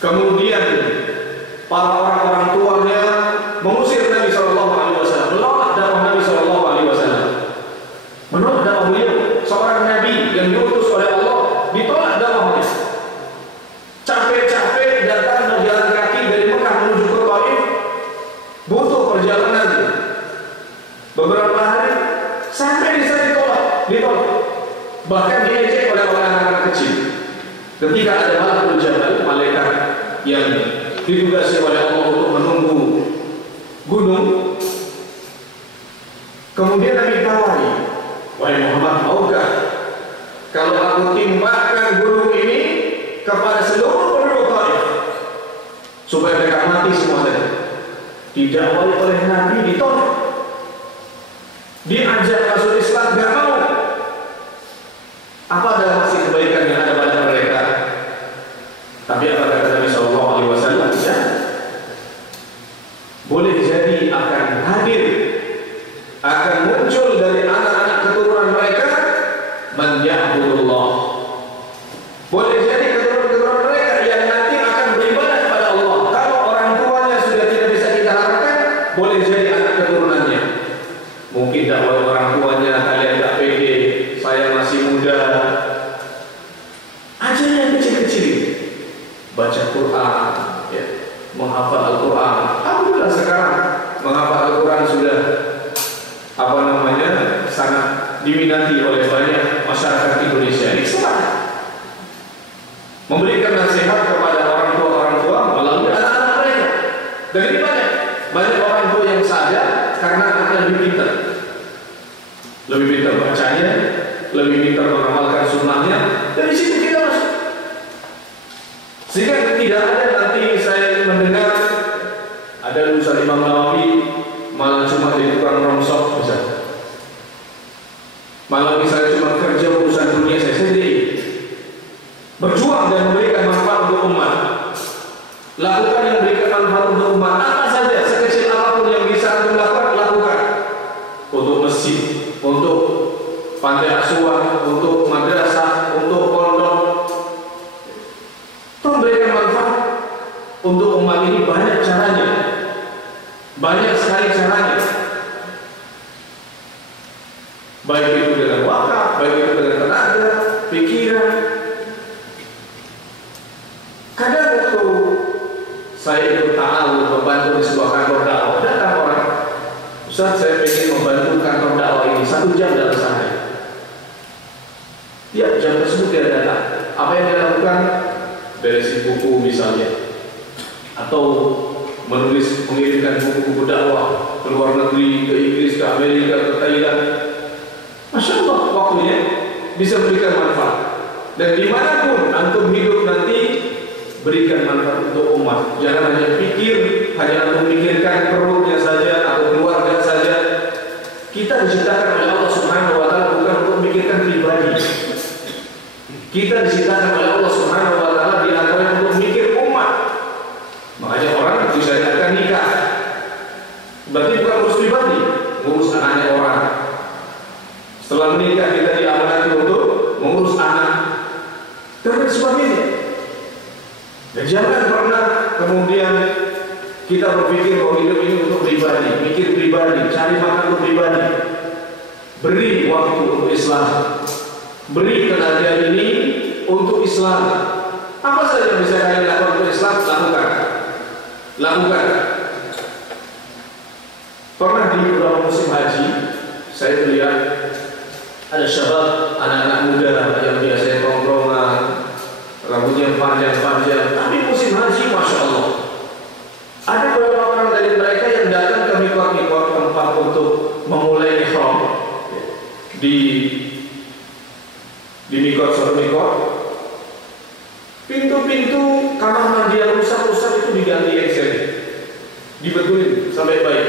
kemudian para orang-orang tuanya mengusir Nabi SAW, menolak dakwah Nabi SAW, menolak dakwah beliau. Seorang Nabi yang diutus oleh Allah ditolak dakwahnya. Capek-capek datang berjalan kaki dari Mekah menuju ke Taif, butuh perjalanan beberapa hari, sampai di sana ditolak. Bahkan diejek oleh anak-anak kecil. Ketika ada Malakul Jabal, malaikat yang ditugasi oleh Allah untuk menunggu gunung, kemudian Nabi tawari, wahai Muhammad, maukah kalau aku timpakan gunung ini kepada seluruh penduduk Taif supaya mereka mati semua tadi? Tidak oleh Nabi, ditolak. Diajak masuk Islam, gak mau. Apa ada masih kebaikan yang ada pada mereka? Tapi apa kata Nabi SAW? Ya, boleh jadi akan hadir, akan muncul dari anak-anak keturunan mereka man ya'budullah. Boleh jadi keturunan mereka yang nanti akan beribadah kepada Allah. Kalau orang tuanya sudah tidak bisa kita harapkan, boleh jadi anak keturunannya. Mungkin dakwah orang tuanya kalian tak pede, saya masih muda. Ajar yang kecil-kecil, baca Quran, ya, menghafal Al-Quran. Alhamdulillah sekarang menghafal Al-Quran sudah sangat diminati oleh banyak masyarakat Indonesia. Ini semangat memberikan nasihat kepada orang tua melalui anak-anak mereka. Dan ini banyak orang tua yang sadar karena anaknya lebih pintar bacanya, lebih pintar mengamalkan sunnahnya. Dari situ kita masuk. Sehingga tidak ada nanti saya mendengar ada lulusan Imam Nawawi malah cuma jadi tukang rongsok misalnya. Malah misalnya cuma kerja urusan dunia saya sendiri. Berjuang dan memberikan manfaat untuk umat. Lakukan yang memberikan manfaat untuk umat. Apa saja, sekecil apapun yang bisa Anda lakukan. Untuk masjid, untuk pantai asuhan, untuk madrasah, untuk pondok. Memberikan manfaat untuk umat ini banyak caranya. Banyak sekali caranya. Baik itu dengan wakaf, baik itu dengan tenaga, pikiran. Kadang waktu saya ikut ta'awun membantu di sebuah kantor dakwah, datang orang, Ustaz, saya ingin membantu kantor dakwah ini 1 jam dalam sehari. Tiap jam tersebut dia datang. Apa yang dia lakukan? Beresin buku misalnya, atau mengirimkan buku-buku dakwah ke luar negeri, ke Inggris, ke Amerika, ke Thailand. Masya Allah, waktunya bisa berikan manfaat. Dan dimanapun antum hidup nanti, berikan manfaat untuk umat. Jangan hanya hanya memikirkan perutnya saja atau keluarga saja. Kita diciptakan oleh Allah Subhanahu Wa Taala bukan untuk memikirkan pribadi. Kita diciptakan oleh Allah Subhanahu Wa Taala di antaranya untuk mikir umat. Makanya orang disyariatkan nikah. Berarti bukan urus pribadi, urus anaknya orang. Setelah menikah kita diamanati untuk mengurus anak dan sebagainya. Dan jangan pernah kemudian kita berpikir bahwa hidup ini untuk pribadi, mikir pribadi, cari makan untuk pribadi. Beri waktu untuk Islam. Beri tenaga ini untuk Islam. Apa saja yang bisa kalian lakukan untuk Islam, lakukan. Pernah di beberapa musim haji, saya melihat ada syabab, anak-anak muda yang biasanya tongkrongan, rambutnya panjang-panjang, tapi musim haji, Masya Allah, ada beberapa orang dari mereka yang datang ke mikot-mikot tempat untuk memulai ihram di mikot, suatu mikot. Pintu-pintu kamar mandi yang rusak-rusak itu dibetulin sampai baik,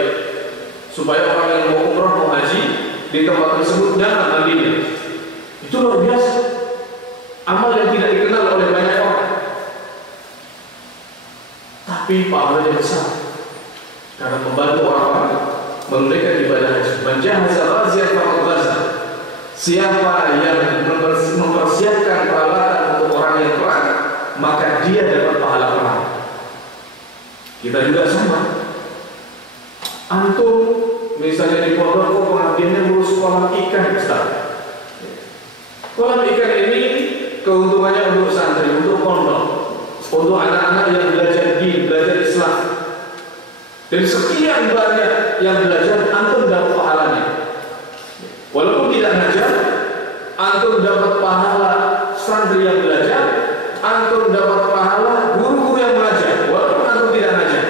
supaya orang yang mau umrah mau haji di tempat tersebut jangan mandinya. Itu luar biasa, amal yang tidak dikenal oleh banyak orang, tapi pahalanya besar karena membantu orang-orang menunaikan ibadah haji. Menjahaza razia faqad. Siapa yang mempersiapkan peralatan untuk orang yang perang, maka dia dapat pahala perang. Kita juga sama. Antum misalnya di pondok kok pengabdiannya ngurus kolam ikan, Ustaz. Kolam ikan ini keuntungannya untuk santri, untuk pondok, untuk anak-anak yang belajar din, belajar Islam. Dan sekian banyak yang belajar, antum dapat pahalanya. Walaupun tidak ngajar, antum dapat pahala santri yang belajar, antum dapat pahala guru-guru yang mengajar, walaupun antum tidak ngajar.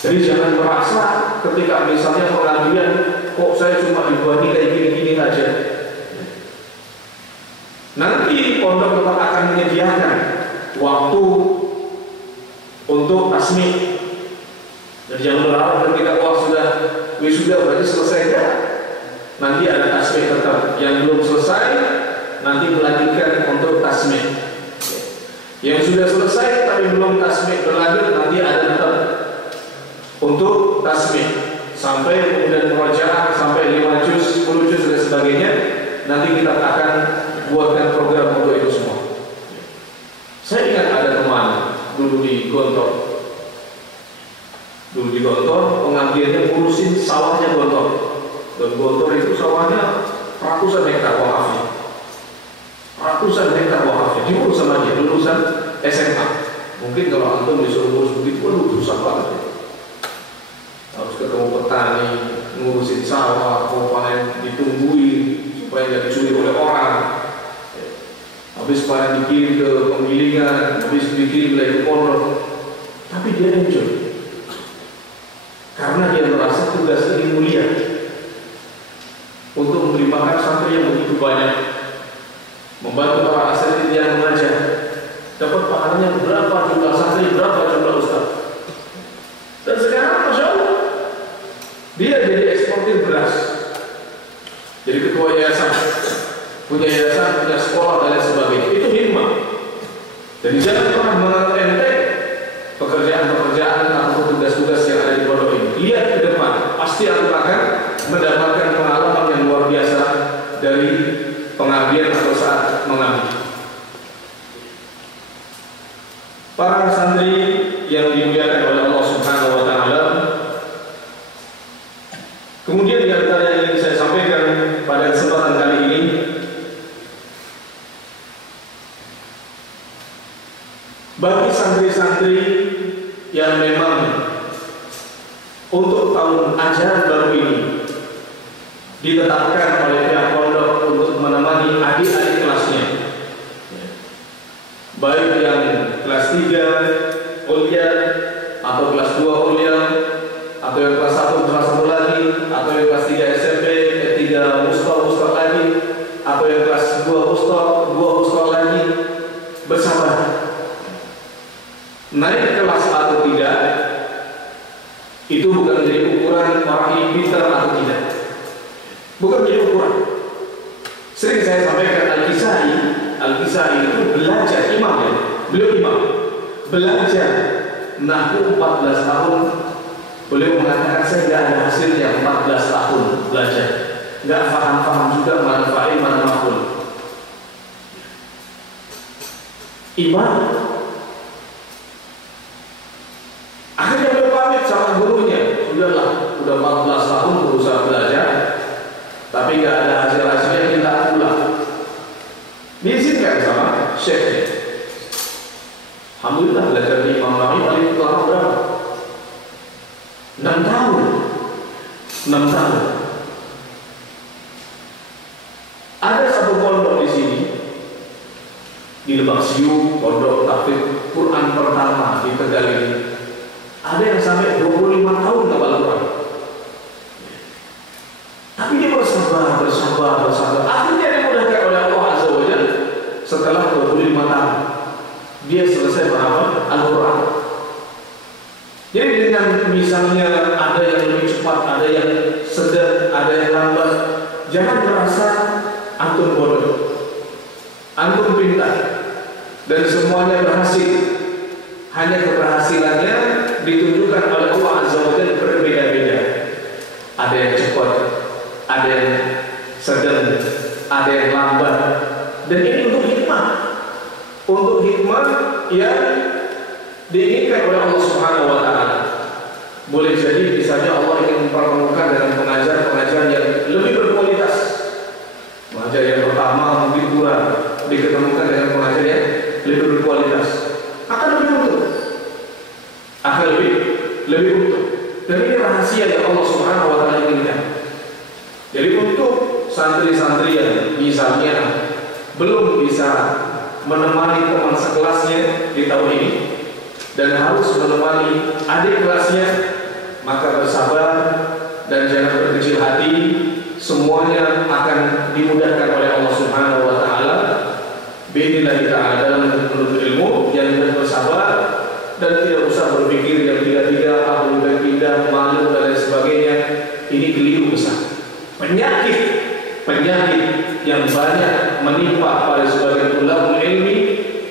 Jadi jangan merasa ketika misalnya pengabdian, kok saya cuma dibagi kayak gini-gini aja. Nanti pondok tetap akan menyediakan waktu untuk tasmih. Dan jangan berharap ketika sudah wisuda berarti selesai ya. Nanti ada tasmih tetap. Yang belum selesai nanti melanjutkan untuk tasmih. Yang sudah selesai tapi belum tasmih berlanjut, nanti ada tetap untuk tasmih sampai kemudian murajaah sampai 5 juz, 10 juz dan sebagainya. Nanti kita akan buatkan program untuk itu semua. Saya ingat ada teman dulu di Gontor. Pengabdiannya ngurusin sawahnya Gontor. Dan Gontor itu sawahnya ratusan hektar wakafnya. Diurus sama dia, lulusan SMA. Mungkin kalau antum disuruh ngurus begitu, waduh susah banget ya. Harus ketemu petani, ngurusin sawah, mau panen ditungguin supaya tidak dicuri oleh orang. Habis panen dikirim ke penggilingan, habis dikirim lagi ke pondok. Tapi dia enjoy. Karena dia merasa tugas ini mulia untuk memberi makan santri yang begitu banyak, membantu para asatidz yang mengajar, dapat pahalanya berapa jumlah santri, berapa jumlah ustaz. Dan sekarang Masya Allah dia jadi eksportir beras, jadi ketua yayasan, punya sekolah dan lain sebagainya. Itu hikmah. Jadi jangan pernah menganggap enteng pekerjaan-pekerjaan atau tugas-tugas yang ada di pondok ini. Lihat ke depan, pasti akan mendapatkan pengalaman yang luar biasa dari pengabdian atau saat mengabdi. Para santri yang dimuliakan oleh Allah Subhanahu wa taala, kemudian di antara yang ingin saya sampaikan pada kesempatan kali ini, bagi santri-santri yang memang untuk tahun ajaran baru ini ditetapkan oleh pihak pondok untuk menemani adik-adik kelasnya, baik yang kelas 3 ulia atau kelas 2 ulia, atau yang kelas 1 lagi, atau yang kelas 3 SMP, 3 mustal lagi, atau yang kelas 2 mustal lagi, bersabar. Naik kelas atau tidak itu bukan menjadi ukuran orang ini pintar atau tidak, bukan menjadi ukuran. Sering saya sampaikan Al-Kisai itu belajar imam ya, beliau imam belajar nahwu 14 tahun. Beliau mengatakan saya tidak ada hasilnya 14 tahun belajar, nggak paham juga mana fa'il mana maf'ul. Imam akhirnya beliau pamit sama gurunya, sudahlah, udah 14 tahun berusaha belajar, tapi nggak ada hasilnya, kita pulang. Diizinkan sama syekhnya. Alhamdulillah belajar di Imam Nawawi paling lama berapa? 6 tahun. Ada satu pondok di sini di Lebak Siu, pondok tahfidz Quran pertama di Tegal ini. Ada yang sampai 25 tahun hafal Quran. Tapi dia bersabar. Akhirnya dimudahkan oleh Allah Azza wa Jalla. Setelah 25 tahun dia selesai menghafal Al-Quran. Jadi dengan Bukan misalnya ada yang lebih cepat, ada yang sedang, ada yang lambat. Jangan merasa antum bodoh, antum pintar, dan semuanya berhasil. Hanya keberhasilannya ditunjukkan oleh Allah Azza wa Jalla berbeda-beda. Ada yang cepat, ada yang sedang, ada yang lambat. Dan ini untuk hikmah, yang diinginkan oleh Allah Subhanahu wa Ta'ala. Boleh jadi misalnya Allah ingin mempertemukan dengan pengajar-pengajar yang lebih berkualitas. Pengajar yang pertama mungkin kurang, diketemukan dengan pengajar yang lebih berkualitas, akan lebih untung, akan lebih untung. Dan ini rahasia yang Allah Subhanahu wa Ta'ala inginkan. Jadi untuk santri-santri yang misalnya belum bisa menemani teman sekelasnya di tahun ini dan harus menemani adik kelasnya, maka bersabar dan jangan berkecil hati. Semuanya akan dimudahkan oleh Allah Subhanahu wa Ta'ala. Biidznillah ta'ala dalam menuntut ilmu yang bersabar dan tidak usah berpikir yang tidak ahlu berpindah, malu dan lain sebagainya. Ini keliru besar. Penyakit yang banyak menimpa pada sebagian ulama ilmi,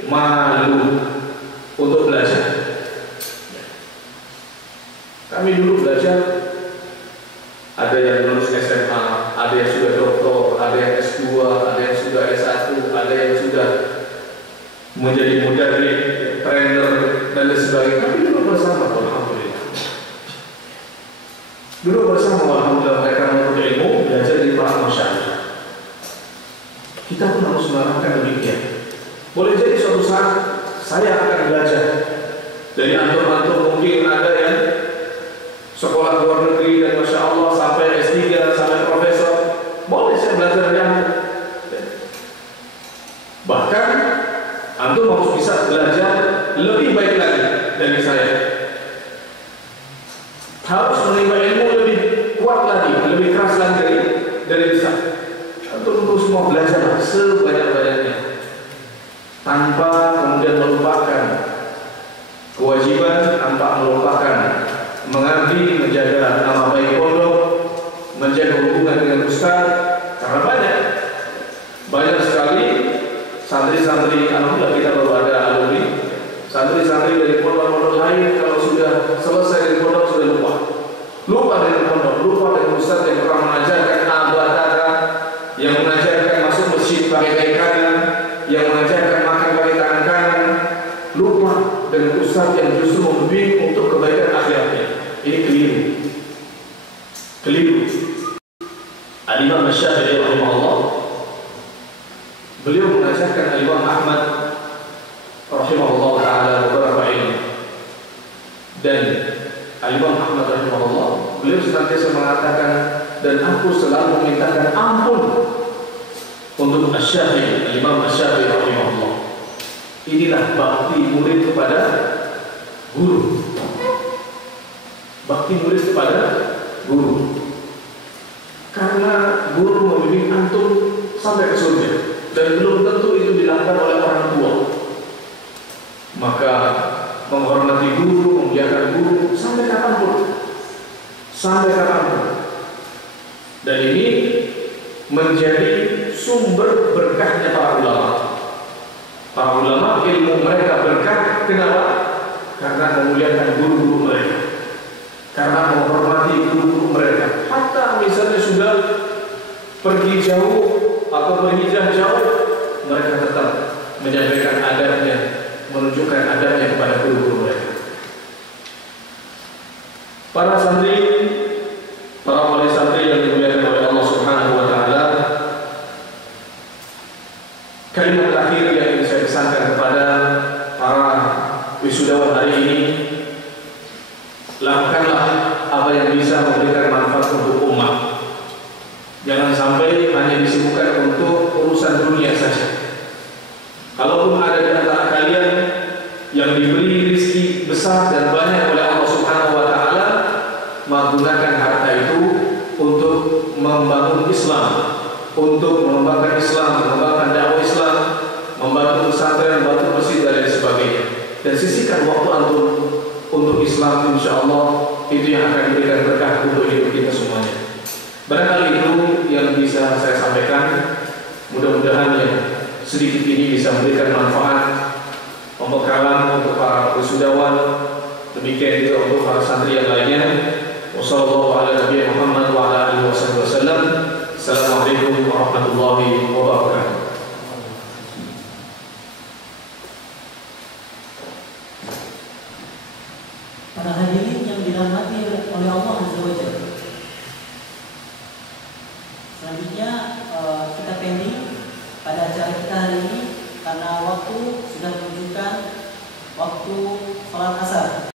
malu untuk belajar. Kami dulu belajar, ada yang lulus SMA, ada yang sudah doktor, ada yang S2, ada yang sudah S1, ada yang sudah menjadi mudarris, trainer dan lain sebagainya. Kami dulu bersama, alhamdulillah. Dulu bersama, alhamdulillah, mereka menuntut ilmu, belajar di para masyarakat. Kita pun harus melakukan demikian. Boleh jadi suatu saat saya akan belajar dari antum-antum, mungkin ada yang sekolah luar negeri dan Masya Allah sampai S3, sampai profesor. Boleh saya belajar dari antum. Bahkan antum harus bisa belajar lebih baik lagi dari saya. Harus menerima ilmu lebih kuat lagi, lebih keras lagi dari saya. Antum terus mau belajar sebanyak-banyaknya, tanpa kemudian melupakan kewajiban, tanpa melupakan mengabdi, menjaga nama baik pondok, menjaga hubungan dengan ustaz. Karena banyak sekali santri-santri, alhamdulillah kita baru ada alumni, santri-santri dari pondok-pondok lain kalau sudah selesai dari pondok sudah lupa dengan pondok, lupa dengan ustaz yang pernah mengajarkan abadara, yang mengajarkan masuk masjid pakai kaki kanan, yang mengajarkan makan pakai tangan kanan, lupa dengan ustaz yang justru membimbing untuk kebaikan akhiratnya. Ini keliru. Al-Imam Asy-Syafi'i rahimahullah, beliau mengajarkan Al-Imam Ahmad rahimahullah ta'ala beberapa ilmu. Dan Al-Imam Ahmad rahimahullah, beliau senantiasa mengatakan, dan aku selalu memintakan ampun untuk Asy-Syafi'i, Al-Imam Asy-Syafi'i rahimahullah. Inilah bakti murid kepada guru. Bakti murid kepada guru. Karena guru membimbing antum sampai ke surga, dan belum tentu itu dilakukan oleh orang tua. Maka menghormati guru, memuliakan guru sampai kapanpun. Dan ini menjadi sumber berkahnya para ulama. Para ulama ilmu mereka berkah. Kenapa? Karena memuliakan guru-guru mereka, karena menghormati guru-guru mereka. Hatta misalnya sudah pergi jauh atau berhijrah jauh, mereka tetap menyampaikan adabnya, menunjukkan adabnya kepada guru-guru mereka. Para santri, para wali santri yang dimuliakan oleh Allah Subhanahu wa Ta'ala, kalimat terakhir yang ingin saya pesankan kepada para wisudawan hari ini, lakukanlah apa yang bisa memberikan manfaat untuk umat. Jangan sampai hanya disibukkan untuk urusan dunia saja. Kalaupun ada di antara kalian yang diberi rezeki besar dan banyak oleh Allah Subhanahu wa Ta'ala, menggunakan harta itu untuk membangun Islam, untuk mengembangkan Islam, mengembangkan dakwah Islam, membantu pesantren, membantu masjid dan lain sebagainya. Dan sisihkan waktu antum untuk Islam, insya Allah itu yang akan diberikan berkah untuk hidup kita semuanya. Barangkali itu yang bisa saya sampaikan. Mudah-mudahan yang sedikit ini bisa memberikan manfaat, pembekalan untuk para wisudawan. Demikian juga untuk para santri yang lainnya. Wassalamualaikum warahmatullahi wabarakatuh. Para hadirin yang dirahmati oleh Allah Azza wa Jalla. Selanjutnya kita pending pada acara kita hari ini karena waktu sudah